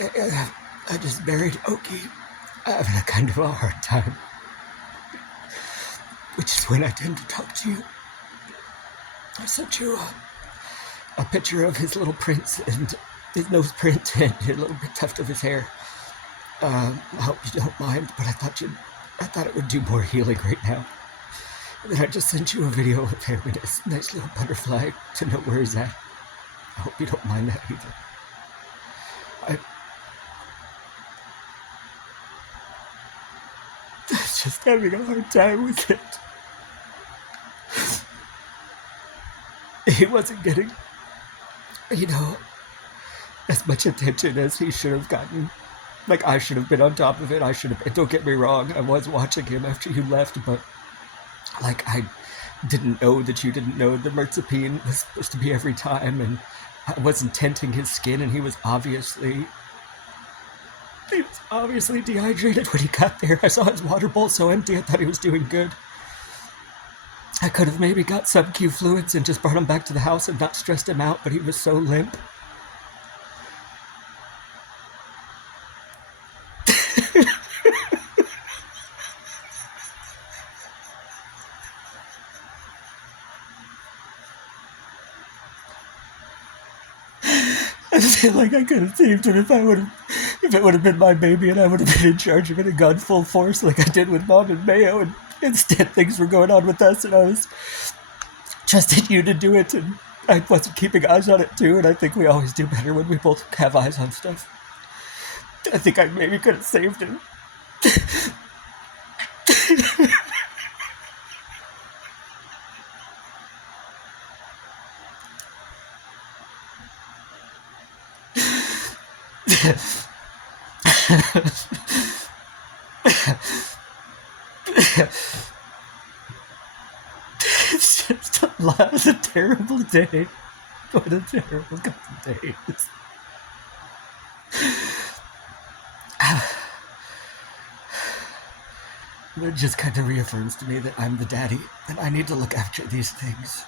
I just buried Oki, having a kind of a hard time, which is when I tend to talk to you. I sent you a picture of his little prints and his nose print and a little bit tuft of his hair. I hope you don't mind, but I thought it would do more healing right now. And then I just sent you a video of him and his nice little butterfly to know where he's at. I hope you don't mind that either. I'm just having a hard time with it. He wasn't getting, you know, as much attention as he should have gotten. Like, I should have been on top of it. I should have. And don't get me wrong, I was watching him after you left, but, like, I didn't know that you didn't know the Merzapine was supposed to be every time, and I wasn't tenting his skin, and he was obviously dehydrated when he got there. I saw his water bowl so empty, I thought he was doing good. I could have maybe got sub-Q fluids and just brought him back to the house and not stressed him out, but he was so limp. I feel like I could have saved him if it would have been my baby and I would have been in charge of it and gone full force like I did with Mom and Mayo, and instead things were going on with us and I was trusting you to do it, and I wasn't keeping eyes on it too, and I think we always do better when we both have eyes on stuff. I think I maybe could have saved him. It's just a terrible day. What a terrible couple days. It just kind of reaffirms to me that I'm the daddy and I need to look after these things.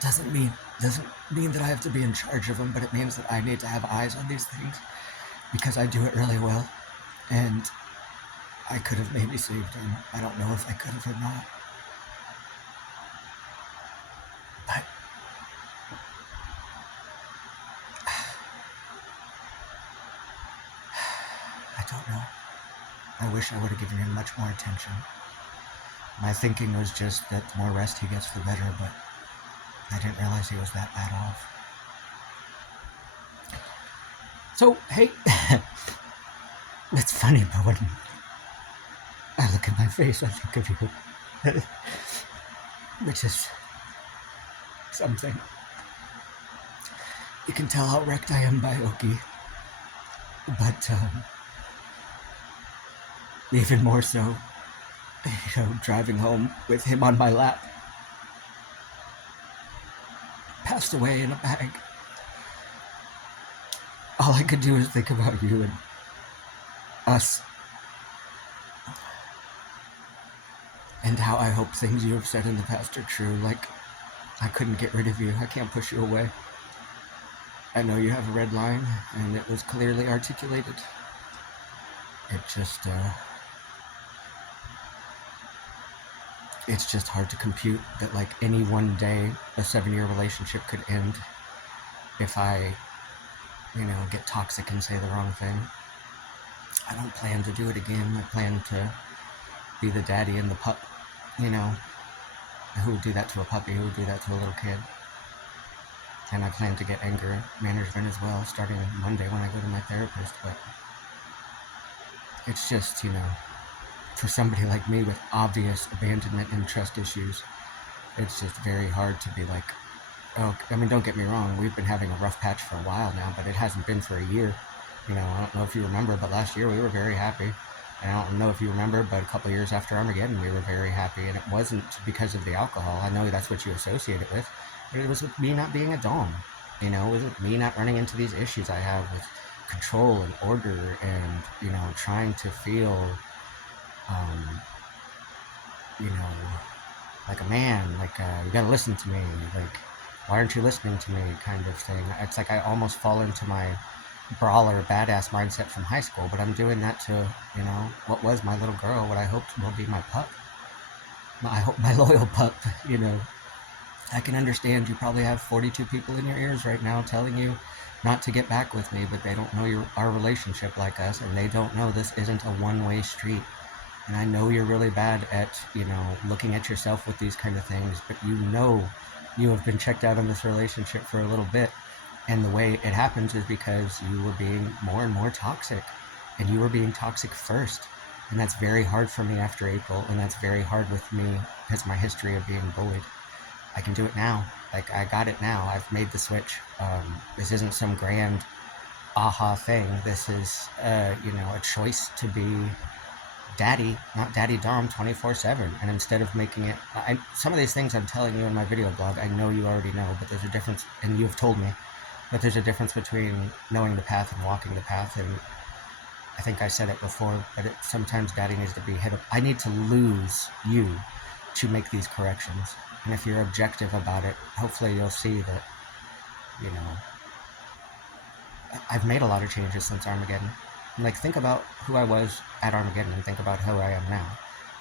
Doesn't mean that I have to be in charge of them, but it means that I need to have eyes on these things because I do it really well, and I could have maybe saved him. I don't know if I could have or not, but I don't know. I wish I would have given him much more attention. My thinking was just that the more rest he gets, the better, but I didn't realize he was that bad off. So, hey, it's funny, but when I look at my face, I think of you, which is something. You can tell how wrecked I am by Oki, but even more so, driving home with him on my lap, passed away in a bag. All I could do is think about you and us, and how I hope things you have said in the past are true. Like, I couldn't get rid of you. I can't push you away. I know you have a red line, and it was clearly articulated. It just, it's just hard to compute that, like, any one day a 7-year relationship could end if I, get toxic and say the wrong thing. I don't plan to do it again. I plan to be the daddy and the pup, who would do that to a puppy, who would do that to a little kid. And I plan to get anger management as well, starting Monday when I go to my therapist. But it's just, for somebody like me with obvious abandonment and trust issues, it's just very hard to be like, don't get me wrong, we've been having a rough patch for a while now, but it hasn't been for a year. I don't know if you remember, but last year we were very happy. And I don't know if you remember, but a couple of years after Armageddon, we were very happy. And it wasn't because of the alcohol. I know that's what you associate it with. But it was with me not being a dom. It was with me not running into these issues I have with control and order and, trying to feel, like a man, like, you gotta listen to me, like, why aren't you listening to me kind of thing. It's like I almost fall into my brawler, badass mindset from high school, but I'm doing that to, what was my little girl, what I hoped will be my pup. I hope my loyal pup, you know. I can understand you probably have 42 people in your ears right now telling you not to get back with me, but they don't know our relationship like us, and they don't know this isn't a one-way street. And I know you're really bad at, looking at yourself with these kind of things, but you have been checked out in this relationship for a little bit. And the way it happens is because you were being more and more toxic, and you were being toxic first. And that's very hard for me after April, and that's very hard with me because of my history of being bullied. I can do it now. Like, I got it now. I've made the switch. This isn't some grand aha thing. This is, a choice to be daddy, not daddy Dom 24/7. And instead of making it, some of these things I'm telling you in my video blog, I know you already know, but there's a difference, and you've told me, but there's a difference between knowing the path and walking the path. And I think I said it before, but sometimes daddy needs to be hit up. I need to lose you to make these corrections. And if you're objective about it, hopefully you'll see that, you know, I've made a lot of changes since Armageddon. Like, think about who I was at Armageddon and think about who I am now.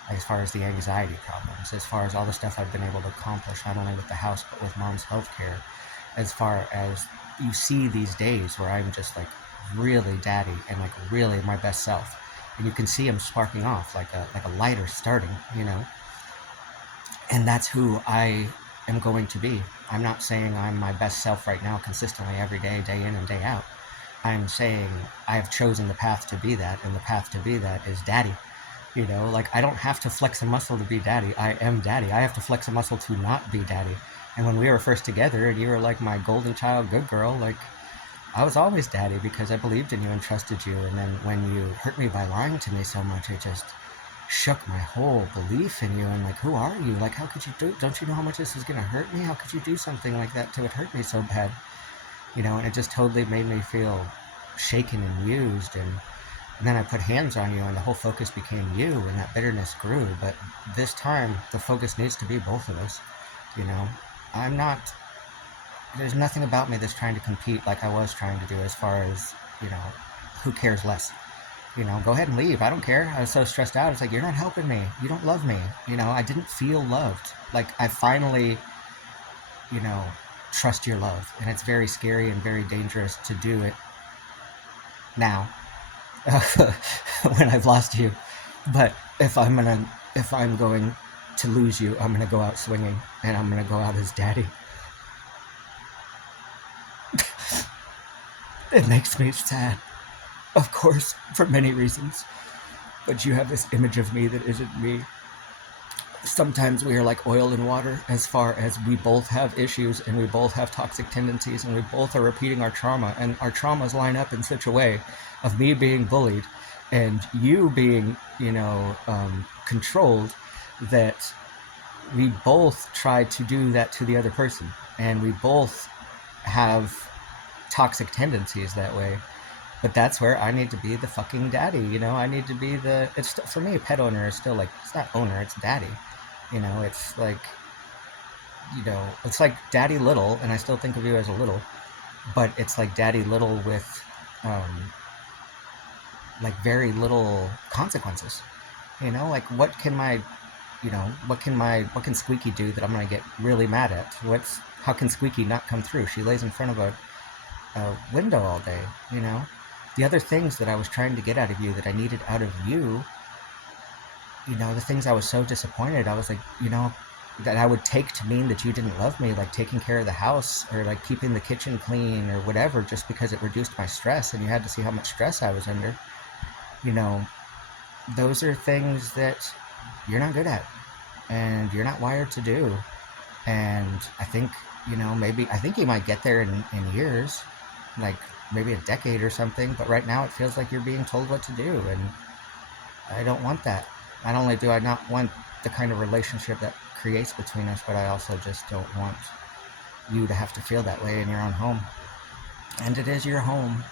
As far as the anxiety problems, as far as all the stuff I've been able to accomplish, not only with the house, but with mom's healthcare. As far as you see these days where I'm just like really daddy and like really my best self. And you can see him sparking off like a lighter starting, And that's who I am going to be. I'm not saying I'm my best self right now consistently every day, day in and day out. I'm saying I have chosen the path to be that, and the path to be that is daddy. Like, I don't have to flex a muscle to be daddy. I am daddy. I have to flex a muscle to not be daddy. And when we were first together and you were like my golden child, good girl, like, I was always daddy because I believed in you and trusted you. And then when you hurt me by lying to me so much, it just shook my whole belief in you. And like, who are you? Like, how could you do? Don't you know how much this is going to hurt me? How could you do something like that to it hurt me so bad? And it just totally made me feel shaken and used. And then I put hands on you, and the whole focus became you, and that bitterness grew. But this time, the focus needs to be both of us. I'm not. There's nothing about me that's trying to compete like I was trying to do as far as, who cares less. Go ahead and leave. I don't care. I was so stressed out. It's like, you're not helping me. You don't love me. I didn't feel loved. Like, I finally, you know, trust your love. And it's very scary and very dangerous to do it now when I've lost you. But if I'm going to lose you, I'm gonna go out swinging, and I'm gonna go out as daddy. It makes me sad, of course, for many reasons. But you have this image of me that isn't me. Sometimes we are like oil and water, as far as we both have issues and we both have toxic tendencies and we both are repeating our trauma, and our traumas line up in such a way of me being bullied and you being, controlled, that we both try to do that to the other person, and we both have toxic tendencies that way. But that's where I need to be the fucking daddy. I need to be it's, for me, a pet owner is still like, it's not owner, it's daddy. It's like, it's like daddy little, and I still think of you as a little, but it's like daddy little with, like, very little consequences. Like, what can Squeaky do that I'm gonna get really mad at? How can Squeaky not come through? She lays in front of a window all day. The other things that I was trying to get out of you, that I needed out of you, the things I was so disappointed, I was like, that I would take to mean that you didn't love me, like taking care of the house or like keeping the kitchen clean or whatever, just because it reduced my stress, and you had to see how much stress I was under. you know those are things that you're not good at and you're not wired to do. And I think, maybe, I think you might get there in years, like maybe a decade or something, but right now it feels like you're being told what to do, and I don't want that. Not only do I not want the kind of relationship that creates between us, but I also just don't want you to have to feel that way in your own home. And it is your home.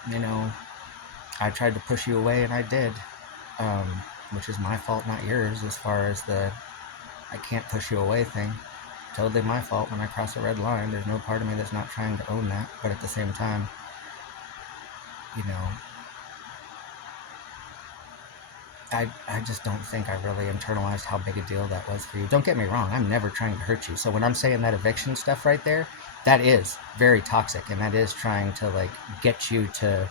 I tried to push you away, and I did, which is my fault, not yours, as far as the I can't push you away thing. Totally my fault. When I cross a red line, there's no part of me that's not trying to own that. But at the same time, you know, I just don't think I really internalized how big a deal that was for you. Don't get me wrong, I'm never trying to hurt you. So when I'm saying that eviction stuff right there, that is very toxic, and that is trying to like get you to,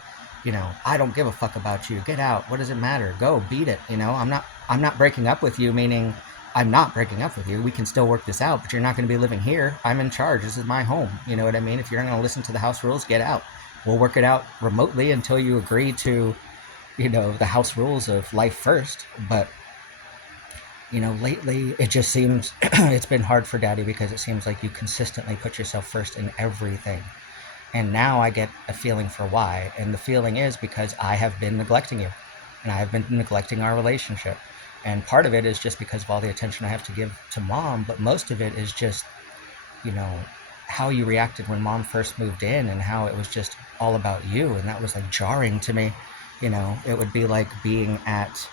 I don't give a fuck about you. Get out. What does it matter? Go beat it. I'm not breaking up with you, meaning I'm not breaking up with you. We can still work this out, but you're not going to be living here. I'm in charge. This is my home. You know what I mean? If you're not going to listen to the house rules, get out. We'll work it out remotely until you agree to the house rules of life first. But lately it just seems it's been hard for daddy because it seems like you consistently put yourself first in everything. And now I get a feeling for why. And the feeling is because I have been neglecting you, and I have been neglecting our relationship. And part of it is just because of all the attention I have to give to mom, but most of it is just, you know, how you reacted when mom first moved in, and how it was just all about you. And that was like jarring to me. It would be like being at,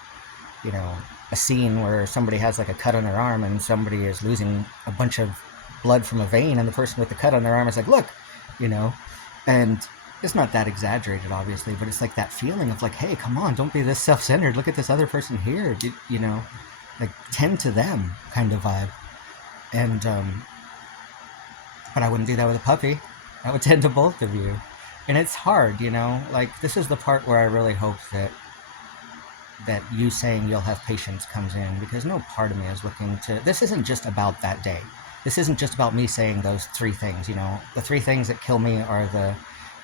you know, a scene where somebody has like a cut on their arm and somebody is losing a bunch of blood from a vein, and the person with the cut on their arm is like, look, you know, and it's not that exaggerated, obviously, but it's like that feeling of like, hey, come on, don't be this self-centered. Look at this other person here, like tend to them kind of vibe. And but I wouldn't do that with a puppy. I would tend to both of you, and it's hard, Like this is the part where I really hope that you saying you'll have patience comes in, because no part of me is looking to. This isn't just about that day. This isn't just about me saying those three things. The three things that kill me are the,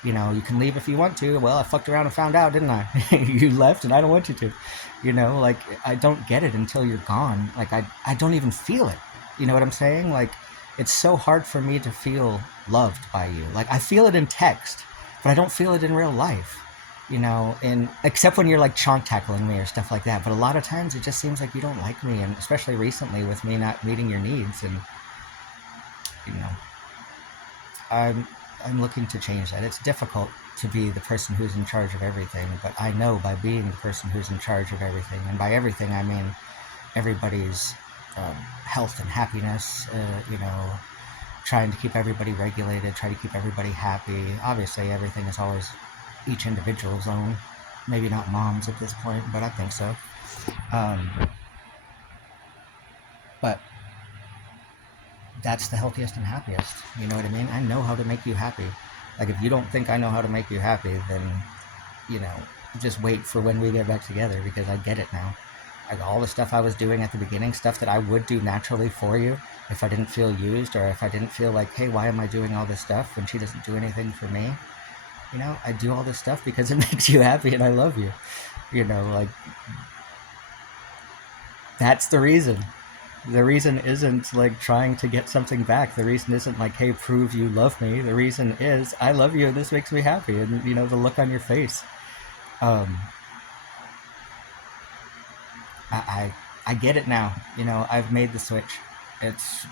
you can leave if you want to. Well, I fucked around and found out, didn't I? You left and I don't want you to. Like I don't get it until you're gone. Like I don't even feel it. You know what I'm saying? Like it's so hard for me to feel loved by you. Like I feel it in text, but I don't feel it in real life. And except when you're like chonk tackling me or stuff like that. But a lot of times it just seems like you don't like me, and especially recently with me not meeting your needs. And you know, I'm looking to change that. It's difficult to be the person who's in charge of everything, but I know by being the person who's in charge of everything, and by everything I mean everybody's health and happiness. Trying to keep everybody regulated, try to keep everybody happy. Obviously, everything is always each individual's own. Maybe not mom's at this point, but I think so. Um, but that's the healthiest and happiest. You know what I mean? I know how to make you happy. Like if you don't think I know how to make you happy, then you know, just wait for when we get back together, because I get it now. Like all the stuff I was doing at the beginning, stuff that I would do naturally for you if I didn't feel used, or if I didn't feel like, hey, why am I doing all this stuff when she doesn't do anything for me? I do all this stuff because it makes you happy and I love you. Like that's the reason. The reason isn't like trying to get something back. The reason isn't like, hey, prove you love me. The reason is I love you and this makes me happy. And the look on your face. Um, I get it now. I've made the switch. It's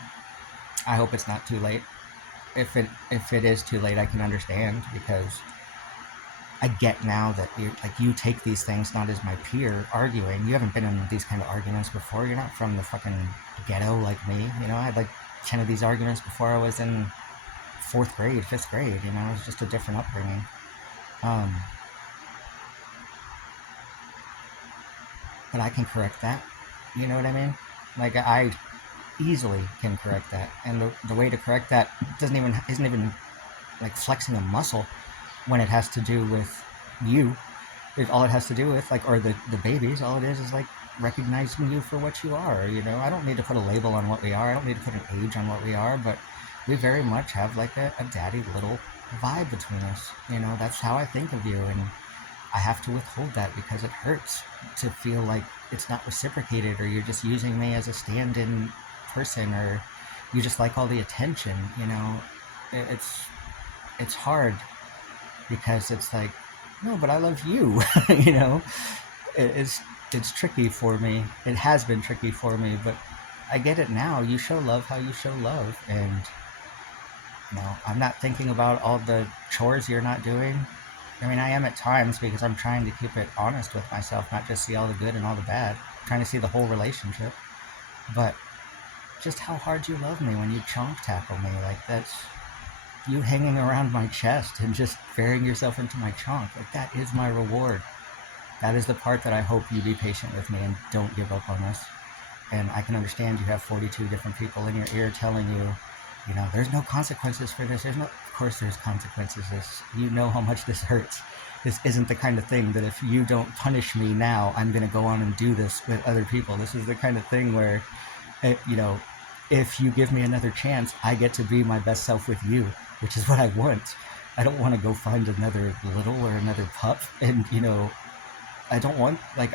I hope it's not too late. If it is too late, I can understand, because I get now that you take these things not as my peer arguing. You haven't been in these kind of arguments before. You're not from the fucking ghetto like me. I had like 10 of these arguments before I was in fourth grade, fifth grade. It was just a different upbringing. Um, but I can correct that. You know what I mean? Like I easily can correct that, and the way to correct that isn't even like flexing a muscle when it has to do with you. All it has to do with, like, or the babies, all it is like recognizing you for what you are. I don't need to put a label on what we are. I don't need to put an age on what we are, but we very much have like a daddy little vibe between us. That's how I think of you, and I have to withhold that because it hurts to feel like it's not reciprocated, or you're just using me as a stand-in person, or you just like all the attention. It's hard, because it's like, no, but I love you. It's tricky for me. It has been tricky for me, but I get it now. You show love how you show love, and I'm not thinking about all the chores you're not doing. I mean, I am at times, because I'm trying to keep it honest with myself, not just see all the good and all the bad. I'm trying to see the whole relationship. But just how hard you love me when you chonk tackle me, like you hanging around my chest and just burying yourself into my trunk, like that is my reward. That is the part that I hope you be patient with me and don't give up on us. And I can understand you have 42 different people in your ear telling you, you know, there's no consequences for this. There's no, of course there's consequences. This, you know how much this hurts. This isn't the kind of thing that if you don't punish me now, I'm going to go on and do this with other people. This is the kind of thing where, you know, if you give me another chance, I get to be my best self with you, which is what I want. I don't want to go find another little or another pup. And, you know, I don't want, like,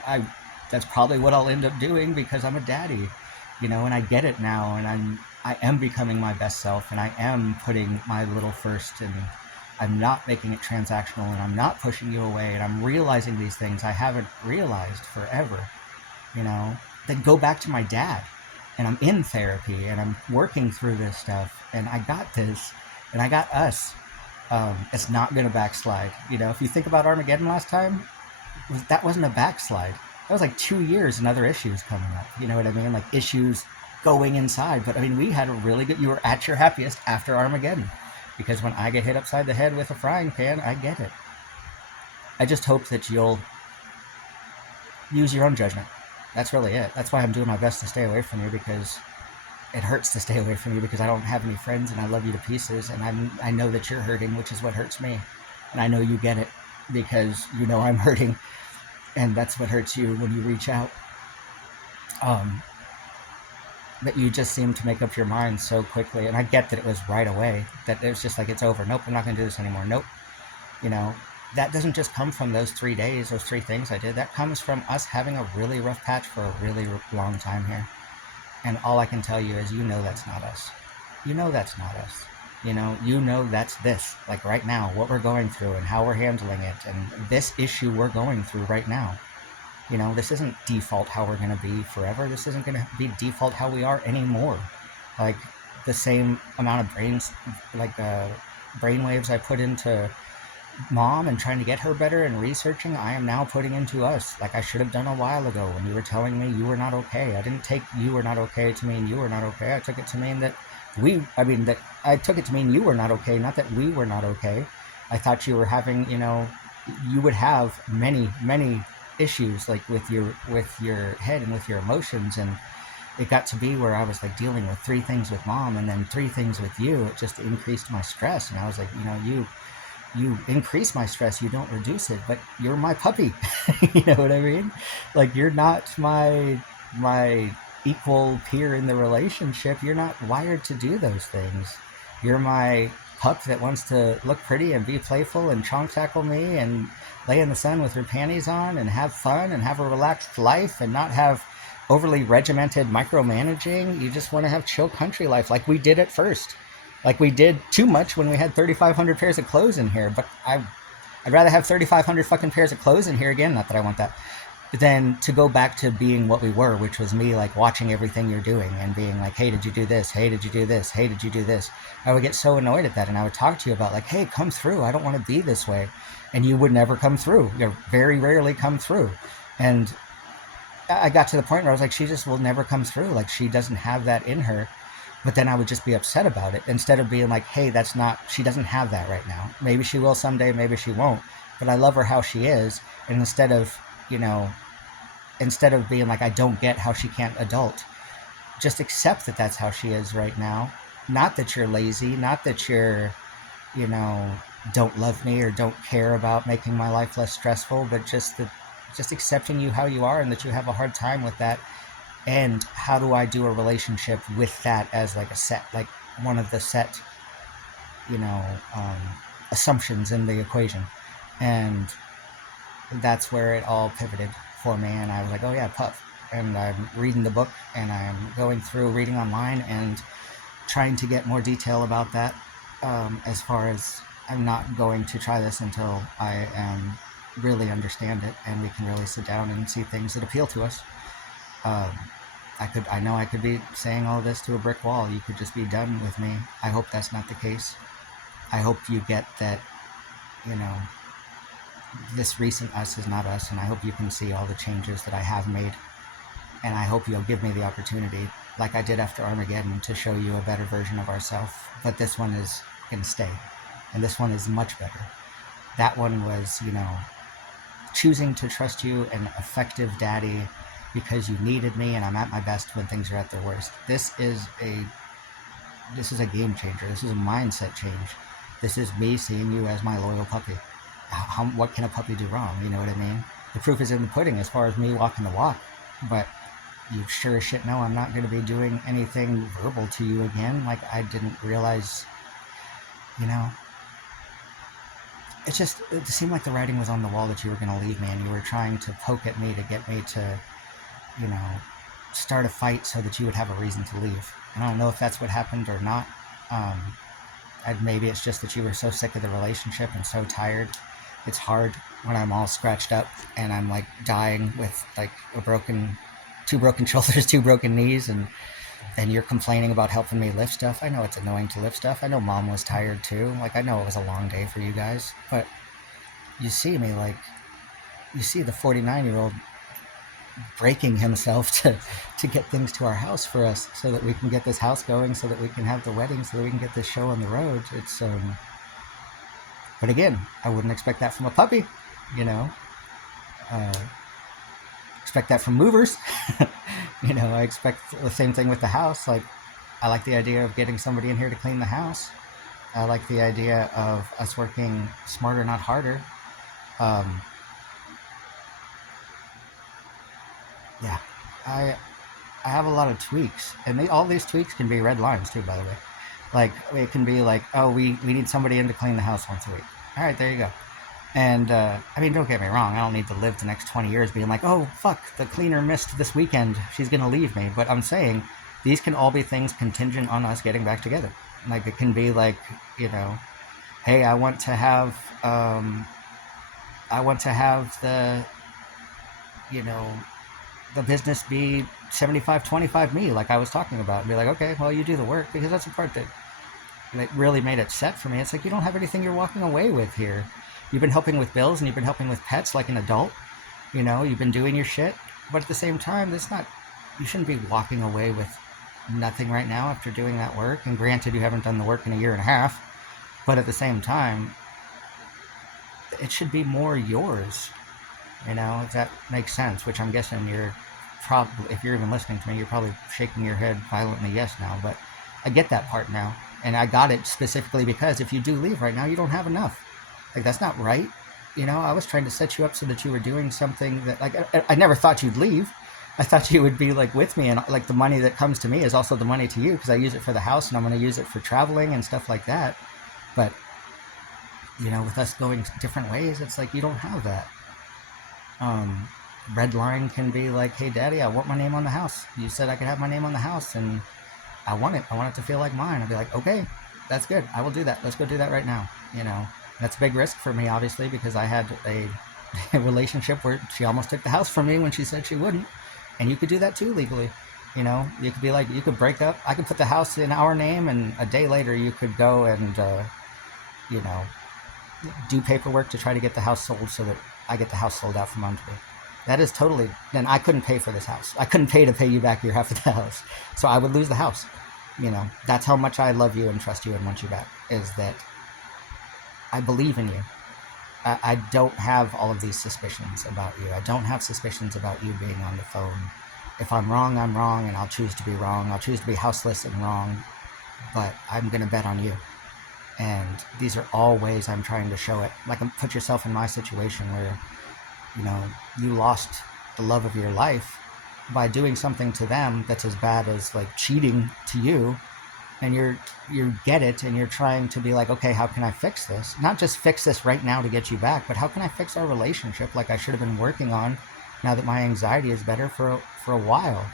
that's probably what I'll end up doing because I'm a daddy, you know, and I get it now. And I am becoming my best self, and I am putting my little first, and I'm not making it transactional, and I'm not pushing you away, and I'm realizing these things I haven't realized forever, you know. Then go back to my dad, and I'm in therapy, and I'm working through this stuff, and I got this, and I got us. It's not going to backslide. You know, if you think about Armageddon last time, that wasn't a backslide. That was like 2 years and other issues coming up. You know what I mean? Like issues going inside. But I mean, we had a really good, you were at your happiest after Armageddon. Because when I get hit upside the head with a frying pan, I get it. I just hope that you'll use your own judgment. That's really it. That's why I'm doing my best to stay away from you, because it hurts to stay away from you, because I don't have any friends and I love you to pieces, and I know that you're hurting, which is what hurts me. And I know you get it because you know I'm hurting, and that's what hurts you when you reach out. But you just seem to make up your mind so quickly, and I get that it was right away, that it was just like, it's over. Nope, I'm not going to do this anymore. Nope. You know, that doesn't just come from those 3 days, those 3 things I did. That comes from us having a really rough patch for a really long time here. And all I can tell you is, you know that's not us. You know that's not us. You know that's this. Like right now, what we're going through and how we're handling it, and this issue we're going through right now. You know, this isn't default how we're going to be forever. This isn't going to be default how we are anymore. Like the same amount of brain waves I put into mom and trying to get her better and researching, I am now putting into us. Like I should have done a while ago when you were telling me you were not okay. I didn't take you were not okay to mean you were not okay. I took it to mean that I took it to mean you were not okay, not that we were not okay. I thought you were having, you know, you would have many, many issues like with your head and with your emotions, and it got to be where I was like dealing with 3 things with mom and then 3 things with you. It just increased my stress, and I was like, you know, you increase my stress, you don't reduce it, but you're my puppy. You know what I mean? Like you're not my equal peer in the relationship. You're not wired to do those things. You're my pup that wants to look pretty and be playful and chonk tackle me and lay in the sun with her panties on and have fun and have a relaxed life and not have overly regimented micromanaging. You just want to have chill country life like we did at first. Like we did too much when we had 3,500 pairs of clothes in here, but I'd rather have 3,500 fucking pairs of clothes in here again, not that I want that, than to go back to being what we were, which was me like watching everything you're doing and being like, hey, did you do this? Hey, did you do this? Hey, did you do this? I would get so annoyed at that, and I would talk to you about like, hey, come through. I don't want to be this way. And you would never come through. You very rarely come through. And I got to the point where I was like, she just will never come through. Like she doesn't have that in her. But then I would just be upset about it instead of being like, hey, she doesn't have that right now. Maybe she will someday, maybe she won't. But I love her how she is. And instead of being like, I don't get how she can't adult, just accept that that's how she is right now. Not that you're lazy, not that you're, don't love me or don't care about making my life less stressful, but just accepting you how you are and that you have a hard time with that. And how do I do a relationship with that as like a set, like one of the set, assumptions in the equation. And that's where it all pivoted for me. And I was like, oh yeah, pup. And I'm reading the book and I'm going through reading online and trying to get more detail about that. As far as I'm not going to try this until I really understand it and we can really sit down and see things that appeal to us. I know I could be saying all this to a brick wall. You could just be done with me. I hope that's not the case. I hope you get that, this recent us is not us, and I hope you can see all the changes that I have made. And I hope you'll give me the opportunity, like I did after Armageddon, to show you a better version of ourselves. But this one is going to stay. And this one is much better. That one was, choosing to trust you, an effective daddy because you needed me and I'm at my best when things are at their worst. This is a game changer. This is a mindset change. This is me seeing you as my loyal puppy. What can a puppy do wrong? You know what I mean? The proof is in the pudding as far as me walking the walk. But you sure as shit know I'm not going to be doing anything verbal to you again. Like, I didn't realize, you know, it seemed like the writing was on the wall that you were going to leave me, and you were trying to poke at me to get me to, you know, start a fight so that you would have a reason to leave. I don't know if that's what happened or not. Maybe it's just that you were so sick of the relationship and so tired. It's hard when I'm all scratched up and I'm like dying with like two broken shoulders, two broken knees, and you're complaining about helping me lift stuff. I know it's annoying to lift stuff. I know mom was tired too. Like, I know it was a long day for you guys, but you see me, like, you see the 49-year-old breaking himself to get things to our house for us so that we can get this house going, so that we can have the wedding, so that we can get this show on the road. But again, I wouldn't expect that from a puppy, you know. Expect that from movers. I expect the same thing with the house. Like, I like the idea of getting somebody in here to clean the house. I like the idea of us working smarter, not harder. Yeah, I have a lot of tweaks, and all these tweaks can be red lines too, by the way. Like, it can be like, oh, we need somebody in to clean the house once a week. All right, there you go. And I mean, don't get me wrong, I don't need to live the next 20 years being like, oh, fuck, the cleaner missed this weekend, she's going to leave me. But I'm saying these can all be things contingent on us getting back together. Like, it can be like, hey, I want to have the, the business be 75-25 me, like I was talking about, and be like, okay, well, you do the work, because that's the part that really made it set for me. It's like, you don't have anything you're walking away with here. You've been helping with bills and you've been helping with pets like an adult. You've been doing your shit, but at the same time, you shouldn't be walking away with nothing right now after doing that work. And granted, you haven't done the work in a year and a half, but at the same time, it should be more yours. If that makes sense, which I'm guessing if you're even listening to me, you're probably shaking your head violently yes now, but I get that part now. And I got it specifically because if you do leave right now, you don't have enough. Like, that's not right. I was trying to set you up so that you were doing something that, like, I never thought you'd leave. I thought you would be, like, with me, and, like, the money that comes to me is also the money to you, because I use it for the house, and I'm going to use it for traveling and stuff like that. But, with us going different ways, it's like, you don't have that. Red line can be like, hey, Daddy, I want my name on the house. You said I could have my name on the house, and I want it. I want it to feel like mine. I'd be like, okay, that's good. I will do that. Let's go do that right now. That's a big risk for me, obviously, because I had a relationship where she almost took the house from me when she said she wouldn't. And you could do that too legally. You could be like, you could break up. I could put the house in our name, and a day later you could go and, do paperwork to try to get the house sold so that I get the house sold out from under me. That is totally, then I couldn't pay for this house. I couldn't pay to pay you back your half of the house. So I would lose the house. That's how much I love you and trust you and want you back, is that I believe in you. I don't have all of these suspicions about you. I don't have suspicions about you being on the phone. If I'm wrong, I'm wrong, and I'll choose to be wrong. I'll choose to be houseless and wrong, but I'm going to bet on you. And these are all ways I'm trying to show it. Like, put yourself in my situation where, you lost the love of your life by doing something to them that's as bad as, like, cheating to you. And you get it, and you're trying to be like, okay, how can I fix this? Not just fix this right now to get you back, but how can I fix our relationship like I should have been working on now that my anxiety is better for a while?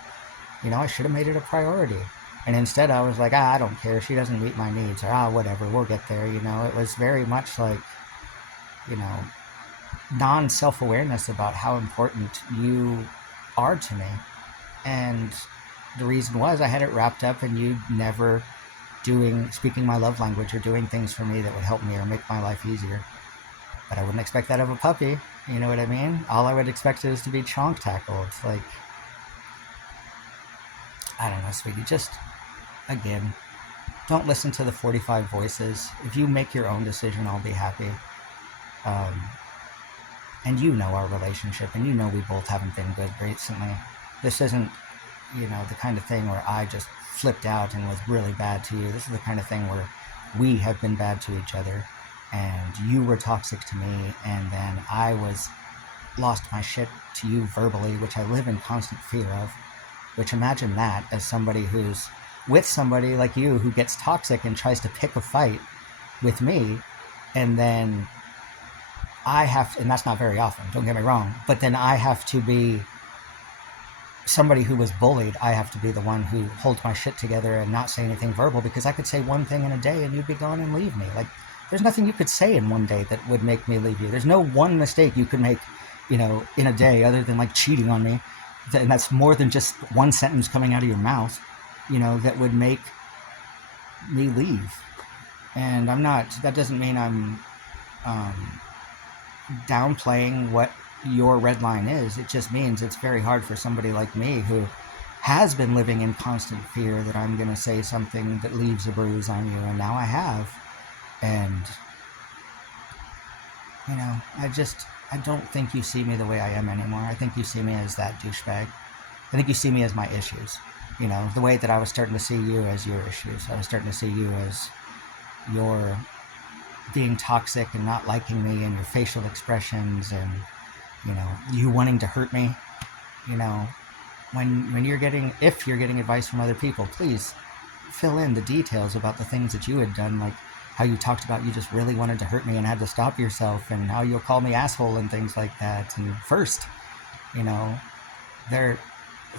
I should have made it a priority. And instead I was like, I don't care. She doesn't meet my needs. Or, whatever, we'll get there. It was very much like, non-self-awareness about how important you are to me. And the reason was I had it wrapped up in you never speaking my love language or doing things for me that would help me or make my life easier. But I wouldn't expect that of a puppy. You know what I mean? All I would expect is to be chonk tackled. It's like, I don't know, sweetie, just, again, don't listen to the 45 voices. If you make your own decision, I'll be happy. Um, and you know our relationship, and you know we both haven't been good recently. This isn't, the kind of thing where I just flipped out and was really bad to you. This is the kind of thing where we have been bad to each other, and you were toxic to me, and then I lost my shit to you verbally, which I live in constant fear of. Which, imagine that as somebody who's with somebody like you who gets toxic and tries to pick a fight with me, and then I have, and that's not very often, don't get me wrong, but then I have to be somebody who was bullied. I have to be the one who holds my shit together and not say anything verbal, because I could say one thing in a day and you'd be gone and leave me. Like, there's nothing you could say in one day that would make me leave you. There's no one mistake you could make, in a day, other than like cheating on me. And that's more than just one sentence coming out of your mouth, that would make me leave. And that doesn't mean I'm downplaying what your red line is. It just means it's very hard for somebody like me who has been living in constant fear that I'm going to say something that leaves a bruise on you, and now I have. And I don't think you see me the way I am anymore. I think you see me as that douchebag. I think you see me as my issues. The way that I was starting to see you as your issues. I was starting to see you as your being toxic and not liking me, and your facial expressions, and you wanting to hurt me. When you're getting, if you're getting advice from other people, please fill in the details about the things that you had done, like how you talked about you just really wanted to hurt me and had to stop yourself, and how you'll call me asshole and things like that. And first,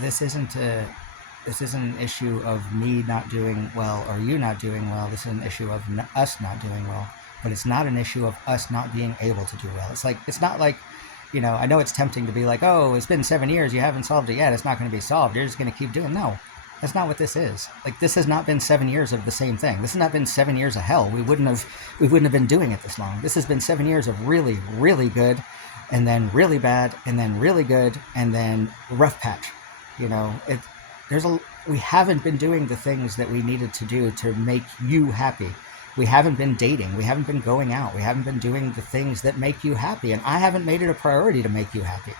this isn't an issue of me not doing well or you not doing well. This is an issue of us not doing well. But it's not an issue of us not being able to do well. It's not like, I know it's tempting to be like, oh, it's been 7 years, you haven't solved it yet, it's not going to be solved, you're just going to keep doing. No, that's not what this is. Like, this has not been 7 years of the same thing. This has not been 7 years of hell. We wouldn't have been doing it this long. This has been 7 years of really, really good, and then really bad, and then really good, and then rough patch. We haven't been doing the things that we needed to do to make you happy. We haven't been dating. We haven't been going out. We haven't been doing the things that make you happy. And I haven't made it a priority to make you happy.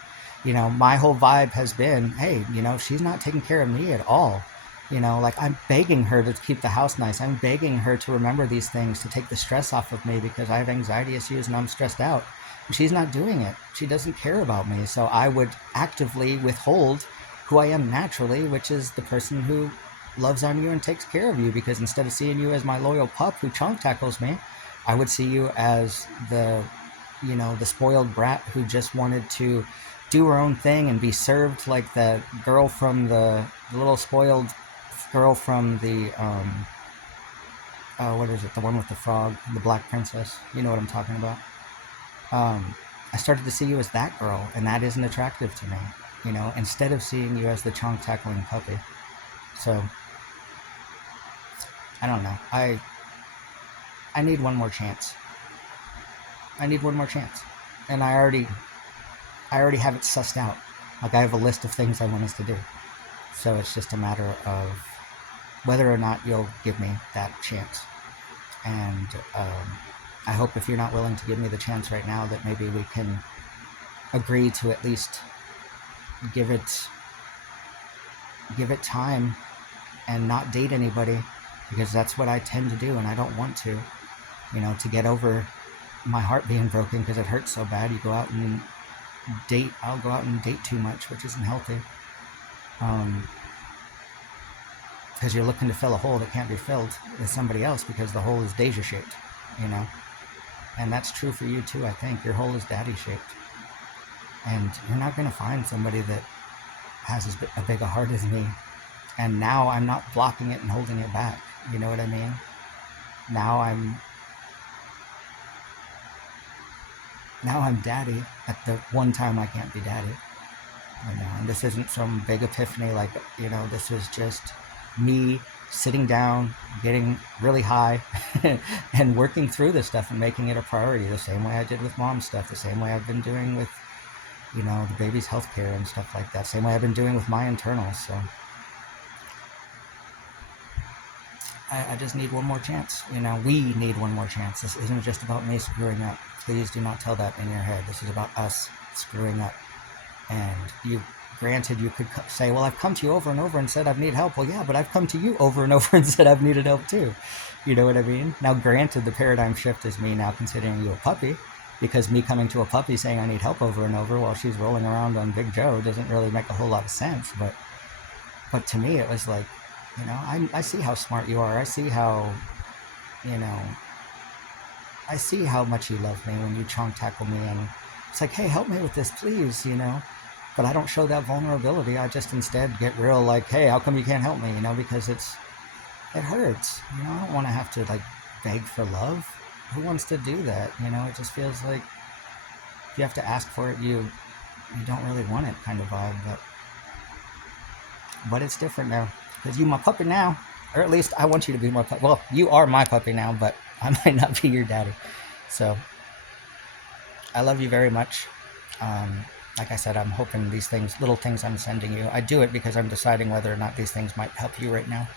My whole vibe has been, hey, she's not taking care of me at all. I'm begging her to keep the house nice. I'm begging her to remember these things, to take the stress off of me, because I have anxiety issues and I'm stressed out. And she's not doing it. She doesn't care about me. So I would actively withhold who I am naturally, which is the person who loves on you and takes care of you, because instead of seeing you as my loyal pup who chonk tackles me, I would see you as the spoiled brat who just wanted to do her own thing and be served like the girl from the little spoiled girl from the what is it, the one with the frog, the Black Princess. You know what I'm talking about. I started to see you as that girl, and that isn't attractive to me, instead of seeing you as the chonk tackling puppy. So I don't know. I need one more chance. I need one more chance. And I already have it sussed out. Like, I have a list of things I want us to do. So it's just a matter of whether or not you'll give me that chance. And I hope, if you're not willing to give me the chance right now, that maybe we can agree to at least give it time and not date anybody, because that's what I tend to do, and I don't want to. To get over my heart being broken because it hurts so bad, you go out and date. I'll go out and date too much, which isn't healthy. Because you're looking to fill a hole that can't be filled with somebody else, because the hole is Deja shaped, And that's true for you too, I think. Your hole is daddy shaped. And you're not going to find somebody that has as big a heart as me. And now I'm not blocking it and holding it back. You know what I mean? Now I'm daddy at the one time I can't be daddy. And this isn't some big epiphany, like, this is just me sitting down, getting really high, and working through this stuff and making it a priority, the same way I did with mom's stuff, the same way I've been doing with, the baby's healthcare and stuff like that, same way I've been doing with my internals. So I just need one more chance. We need one more chance. This isn't just about me screwing up. Please do not tell that in your head. This is about us screwing up. And granted, you could say, well, I've come to you over and over and said I've need help. Well, yeah, but I've come to you over and over and said I've needed help too. You know what I mean? Now, granted, the paradigm shift is me now considering you a puppy, because me coming to a puppy saying I need help over and over while she's rolling around on Big Joe doesn't really make a whole lot of sense. But to me, it was like, I see how smart you are. I see how, you know, I see how much you love me when you chonk tackle me, and it's like, hey, help me with this, please. But I don't show that vulnerability. I just instead get real like, hey, how come you can't help me? Because it hurts. I don't want to have to like beg for love. Who wants to do that? It just feels like if you have to ask for it, you don't really want it kind of vibe. But it's different now because you my puppy now, or at least I want you to be my puppy. Well, you are my puppy now, but I might not be your daddy. So I love you very much. Like I said, I'm hoping these little things I'm sending you, I do it because I'm deciding whether or not these things might help you right now,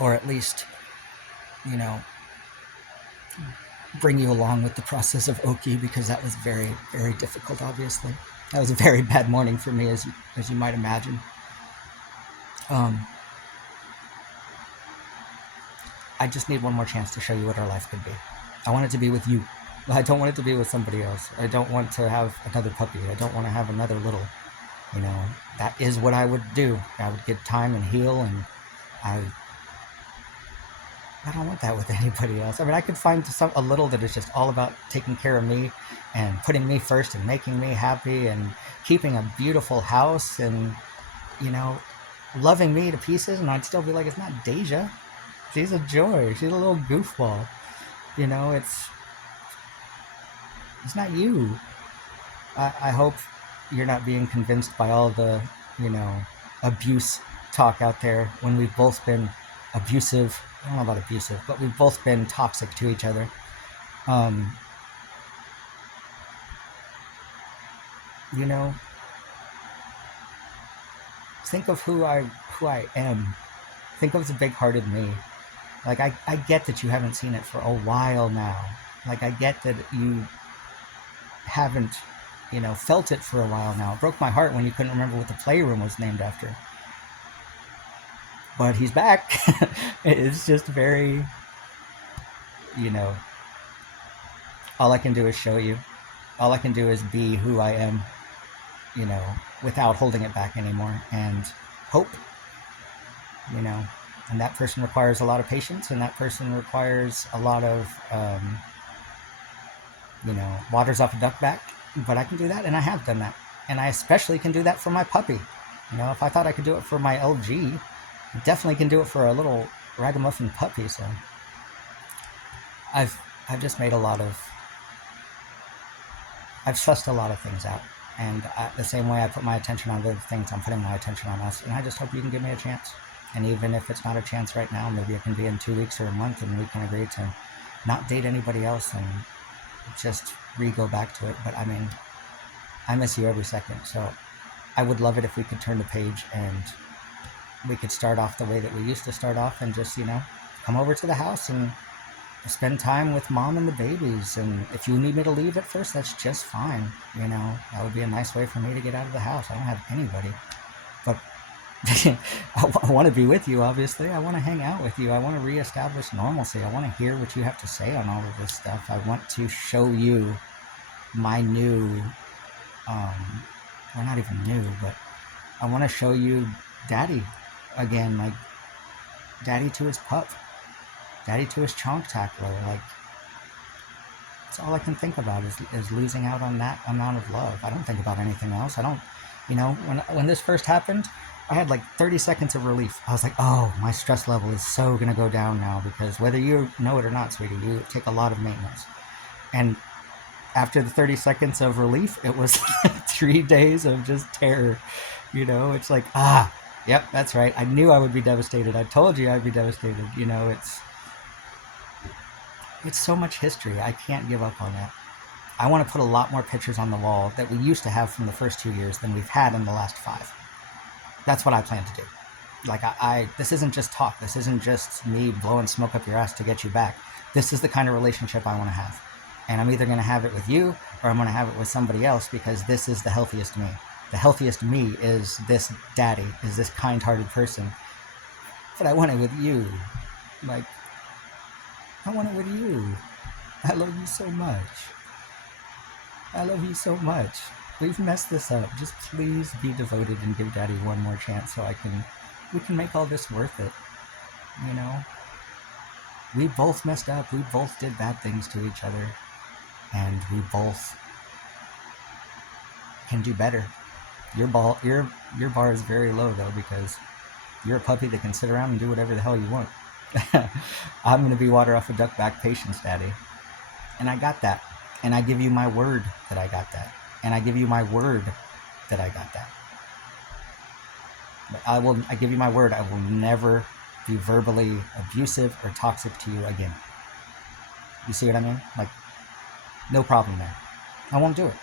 or at least, you know, bring you along with the process of Oki, because that was very, very difficult. Obviously, that was a very bad morning for me, as you might imagine. I just need one more chance to show you what our life could be. I want it to be with you. I don't want it to be with somebody else. I don't want to have another puppy. I don't want to have another little. That is what I would do. I would get time and heal, and I don't want that with anybody else. I mean, I could find a little that is just all about taking care of me and putting me first and making me happy and keeping a beautiful house and, loving me to pieces. And I'd still be like, it's not Deja. She's a joy. She's a little goofball. It's not you. I hope you're not being convinced by all the, abuse talk out there when we've both been abusive. I don't know about abusive, but we've both been toxic to each other. Think of who I am. Think of the big-hearted me. Like, I get that you haven't seen it for a while now. Like, I get that you haven't, felt it for a while now. It broke my heart when you couldn't remember what the playroom was named after. But he's back. It's just very, all I can do is show you. All I can do is be who I am, without holding it back anymore. And hope, and that person requires a lot of patience, and that person requires a lot of, waters off a duck back. But I can do that, and I have done that. And I especially can do that for my puppy. If I thought I could do it for my LG, I definitely can do it for a little ragamuffin puppy. So I've just made I've sussed a lot of things out. And the same way I put my attention on other things, I'm putting my attention on us. And I just hope you can give me a chance. And even if it's not a chance right now, maybe it can be in 2 weeks or a month, and we can agree to not date anybody else and just go back to it. But I mean, I miss you every second. So I would love it if we could turn the page and we could start off the way that we used to start off, and just, come over to the house and spend time with mom and the babies. And if you need me to leave at first, that's just fine. That would be a nice way for me to get out of the house. I don't have anybody. But I want to be with you, obviously. I want to hang out with you. I want to reestablish normalcy. I want to hear what you have to say on all of this stuff. I want to show you my new, well, not even new, but I want to show you Daddy again, like Daddy to his pup, Daddy to his chonk tackler. Like, that's all I can think about is losing out on that amount of love. I don't think about anything else. I don't, when this first happened, I had like 30 seconds of relief. I was like, oh, my stress level is so going to go down now, because whether you know it or not, sweetie, you take a lot of maintenance. And after the 30 seconds of relief, it was 3 days of just terror. It's like, yep, that's right. I knew I would be devastated. I told you I'd be devastated. It's so much history. I can't give up on that. I want to put a lot more pictures on the wall that we used to have from the first 2 years than we've had in the last 5. That's what I plan to do. Like this isn't just talk. This isn't just me blowing smoke up your ass to get you back. This is the kind of relationship I want to have. And I'm either going to have it with you or I'm going to have it with somebody else, because this is the healthiest me. The healthiest me is this daddy, is this kind-hearted person. But I want it with you. Like, I want it with you. I love you so much. I love you so much. We've messed this up. Just please be devoted and give Daddy one more chance so we can make all this worth it. You know? We both messed up. We both did bad things to each other. And we both can do better. Your bar is very low though, because you're a puppy that can sit around and do whatever the hell you want. I'm gonna be water off a duck back patience, Daddy. And I got that. And I give you my word that I got that. And I give you my word that I got that. But I give you my word, I will never be verbally abusive or toxic to you again. You see what I mean? Like, no problem there. I won't do it.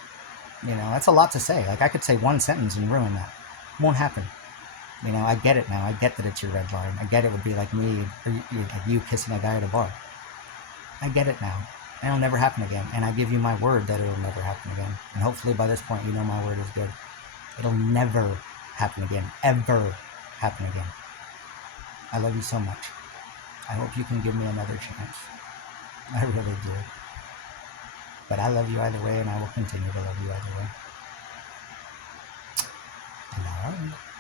You know, that's a lot to say. Like, I could say one sentence and ruin that. It won't happen. You know, I get it now. I get that it's your red line. I get it would be like me or you kissing a guy at a bar. I get it now. It'll never happen again. And I give you my word that it'll never happen again. And hopefully by this point, you know my word is good. It'll never happen again. Ever happen again. I love you so much. I hope you can give me another chance. I really do. But I love you either way, and I will continue to love you either way. And all right.